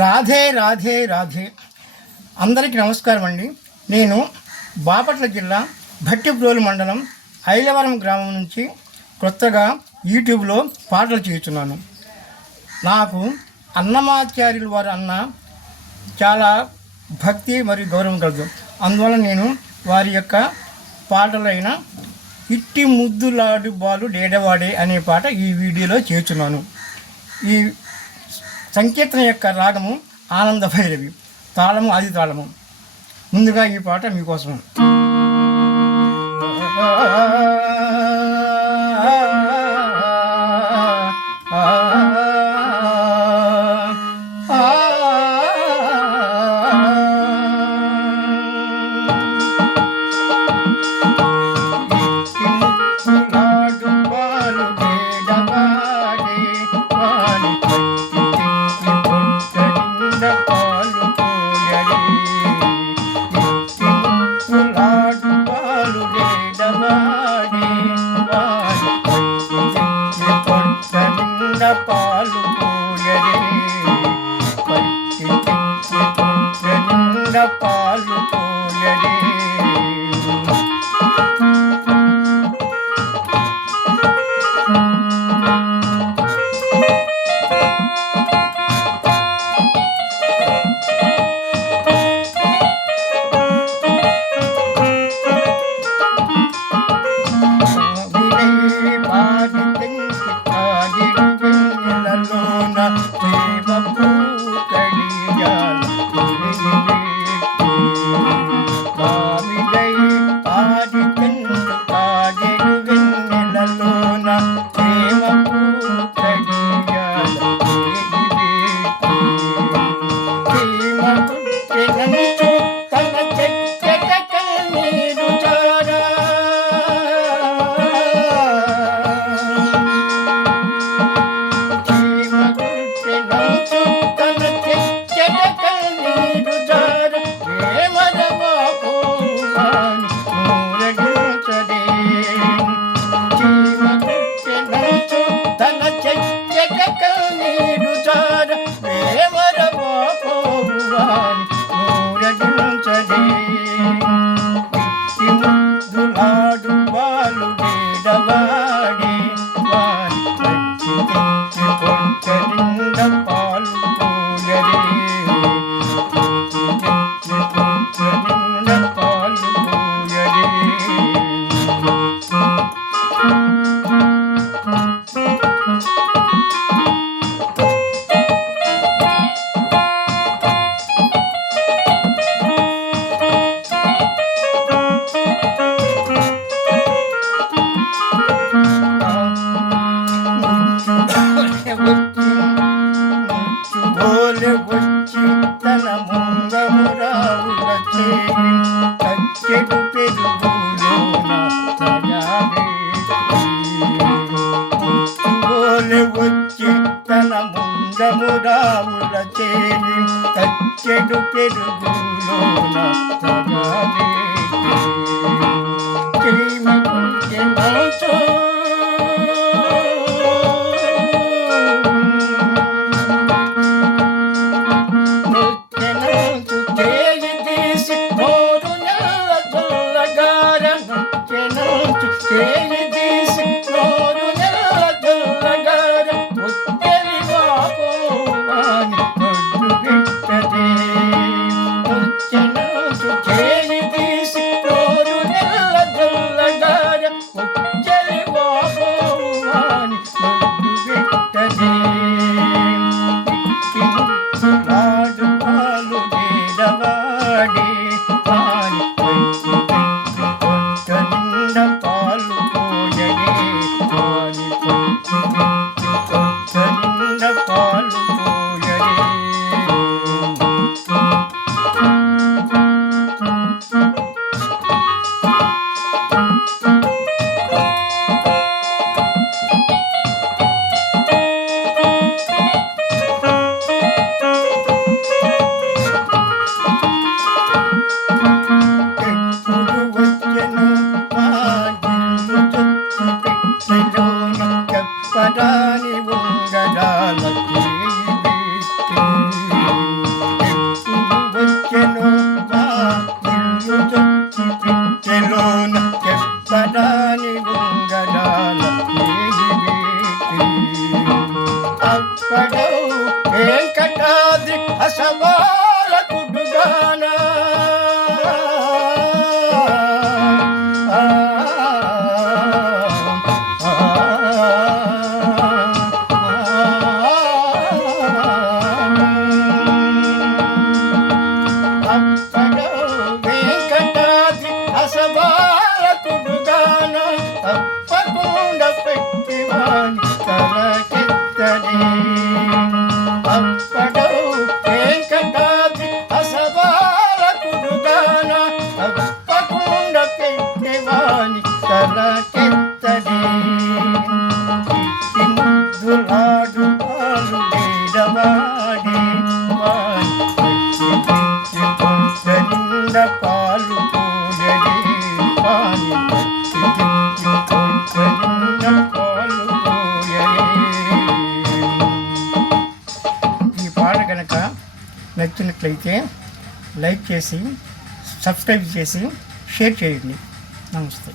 రాధే రాధే రాధే. అందరికీ నమస్కారం అండి. నేను బాపట్ల జిల్లా భట్టిప్రోలు మండలం ఐలవరం గ్రామం నుంచి కొత్తగా యూట్యూబ్లో పాటలు చేస్తున్నాను. నాకు అన్నమాచార్యులు వారు అన్న చాలా భక్తి మరియు గౌరవం కలదు. అందువల్ల నేను వారి యొక్క పాటలైన ఇట్టి ముద్దులాడు బాలు డేడవాడే అనే పాట ఈ వీడియోలో చేస్తున్నాను. ఈ సంకీర్తన యొక్క రాగము ఆనంద భైరవి, తాళము ఆది తాళము. ముందుగా ఈ పాట మీకోసం. పాలు పోయరే పాలు పోయరే. వచ్చి తన ముంగమురావుల చేరి కచ్చెడు పెరుగులోన వచ్చి తన ముంగమురావుల చేరి కచ్చెడు పెరుగులోన వెంకటాద్రి అసవాలకుడుగాన వెంకటాద్రి అసవాలకుడుగాన తప్పకుండా పెట్టివాని తలకెత్తనే అప్పడో వెంకటాద్రి అసవాలకుడుగాన తప్పకుండా పెట్టివాని తలకెత్తనే దులాడు పాలు వేడవాడి పాలు పోయడే పాలు పాలు పోయడే. ఈ పాట కనుక నచ్చినట్లయితే లైక్ చేసి సబ్స్క్రైబ్ చేసి షేర్ చేయండి. నమస్తే.